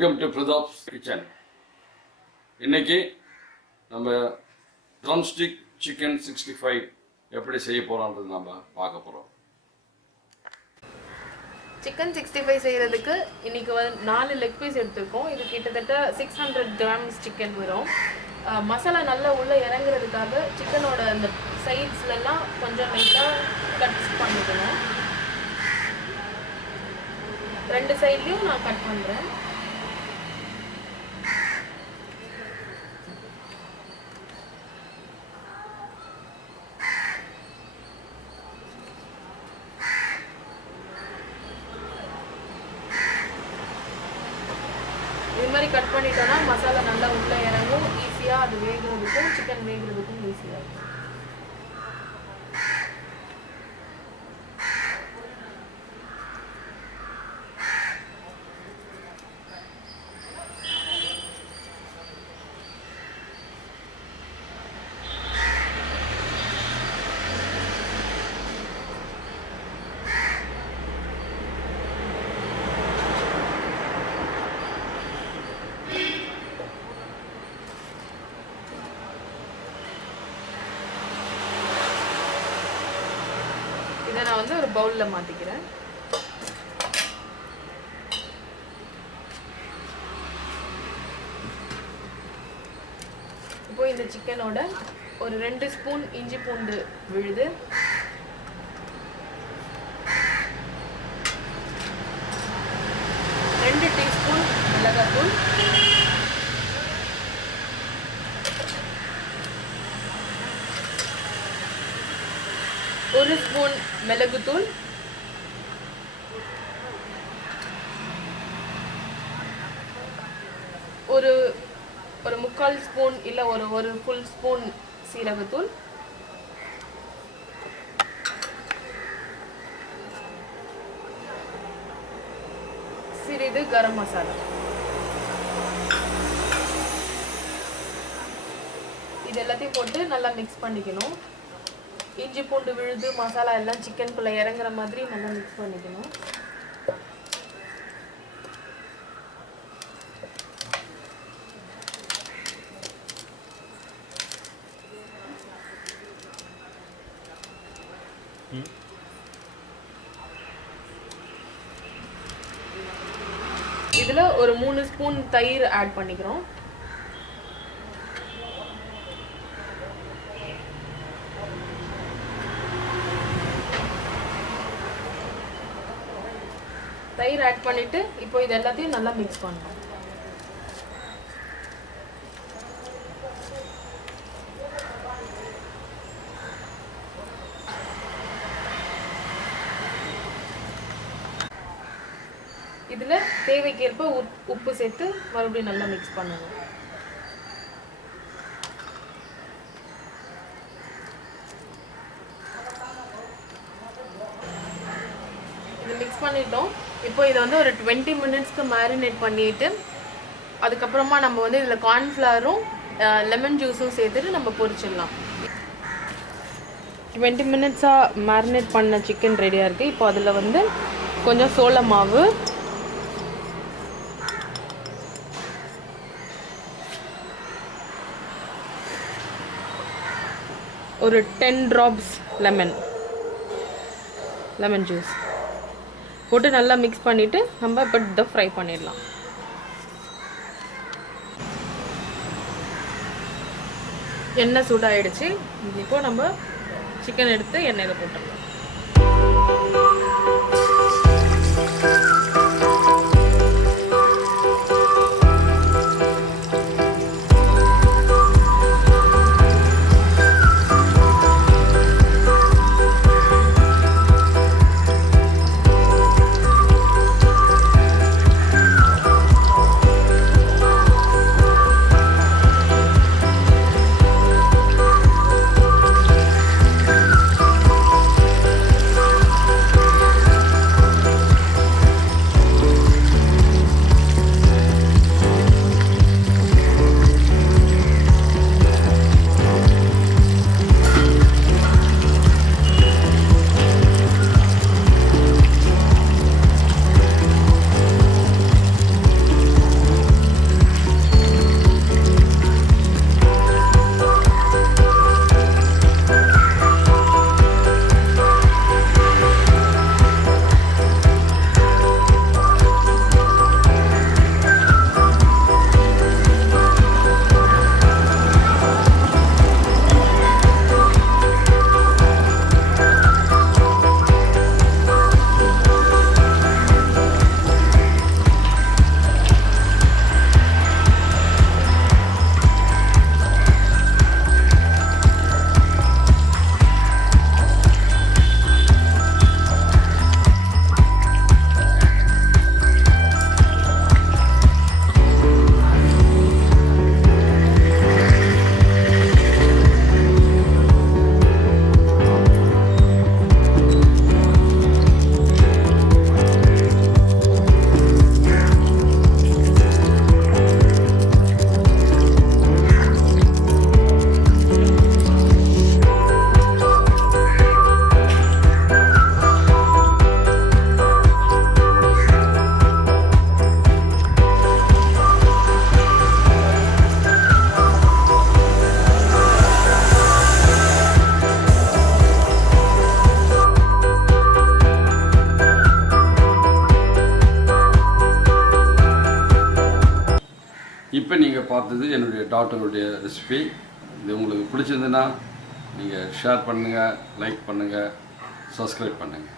Welcome to பிரதாப்ஸ் kitchen. இன்னைக்கு நம்ம drumstick chicken 65 எப்படி செய்ய போறோம்ன்றது நம்ம பார்க்க போறோம். சிக்கன் 65 செய்யறதுக்கு இன்னைக்கு 4 லெக் பீஸ் எடுத்துருக்கோம். இது கிட்டத்தட்ட 600 கிராம்ஸ் சிக்கன் வரும். மசாலா நல்லா உள்ள இறங்குறதுக்காக சிக்கனோட அந்த சைட்ஸ்லாம் கொஞ்சம் லைட்டாக கட் பண்ணிக்கணும். 2 சைட்லையும் நான் கட் பண்ணுறேன். இது மாதிரி கட் பண்ணிட்டோம்னா மசாலா நல்லா உள்ளே இறங்கும். ஈஸியாக அது வேகிறதுக்கும் சிக்கன் வேகிறதுக்கும் ஈஸியாக இருக்கும். இதை நான் ஒரு பவுலில் மாற்றிக்கிறேன். இப்போ இந்த சிக்கனோட ஒரு 2 ஸ்பூன் இஞ்சி பூண்டு விழுது, 2 டீஸ்பூன் மிளகாத்தூள், 1 ஸ்பூன் மிளகுத்தூள், 1/4 ஸ்பூன் இல்லை ஒரு ஃபுல் ஸ்பூன் சீரகத்தூள், சிறிது கரம் மசாலா. இது எல்லாத்தையும் போட்டு நல்லா மிக்ஸ் பண்ணிக்கணும். இஞ்சி பூண்டு விழுது மசாலா எல்லாம் சிக்கனுக்குள்ளே இறங்குற மாதிரி நல்லா மிக்ஸ் பண்ணிக்கணும். இதில் ஒரு 3 ஸ்பூன் தயிர் ஆட் பண்ணிக்கிறோம். தயிர் ஆட் பண்ணிட்டு இப்போ இது எல்லாத்தையும் நல்லா மிக்ஸ் பண்ணணும். இதுல தேவைக்கேற்ப உப்பு சேர்த்து மறுபடியும் நல்லா மிக்ஸ் பண்ணணும். இது மிக்ஸ் பண்ணிட்டோம். இப்போ இதை ஒரு 20 மினிட்ஸ்க்கு மேரினேட் பண்ணிட்டு அதுக்கப்புறமா நம்ம இதில் கார்ன்ஃப்ளவரும் லெமன் ஜூஸும் சேர்த்துட்டு நம்ம பொரிச்சிடலாம். 20 மினிட்ஸாக மேரினேட் பண்ண சிக்கன் ரெடியாக இருக்குது. இப்போ அதில் கொஞ்சம் சோள மாவு, ஒரு 10 ட்ராப்ஸ் லெமன் ஜூஸ் போட்டு நல்லா மிக்ஸ் பண்ணிவிட்டு நம்ம இப்போ இதை ஃப்ரை பண்ணிடலாம். எண்ணெய் சூடாகிடுச்சு. இப்போ நம்ம சிக்கன் எடுத்து எண்ணெயில் போட்டுடலாம். பார்த்தது என்னுடைய டாட்டருடைய ரெசிபி. இது உங்களுக்கு பிடிச்சிருந்துன்னா நீங்கள் ஷேர் பண்ணுங்கள், லைக் பண்ணுங்கள், சப்ஸ்கிரைப் பண்ணுங்கள்.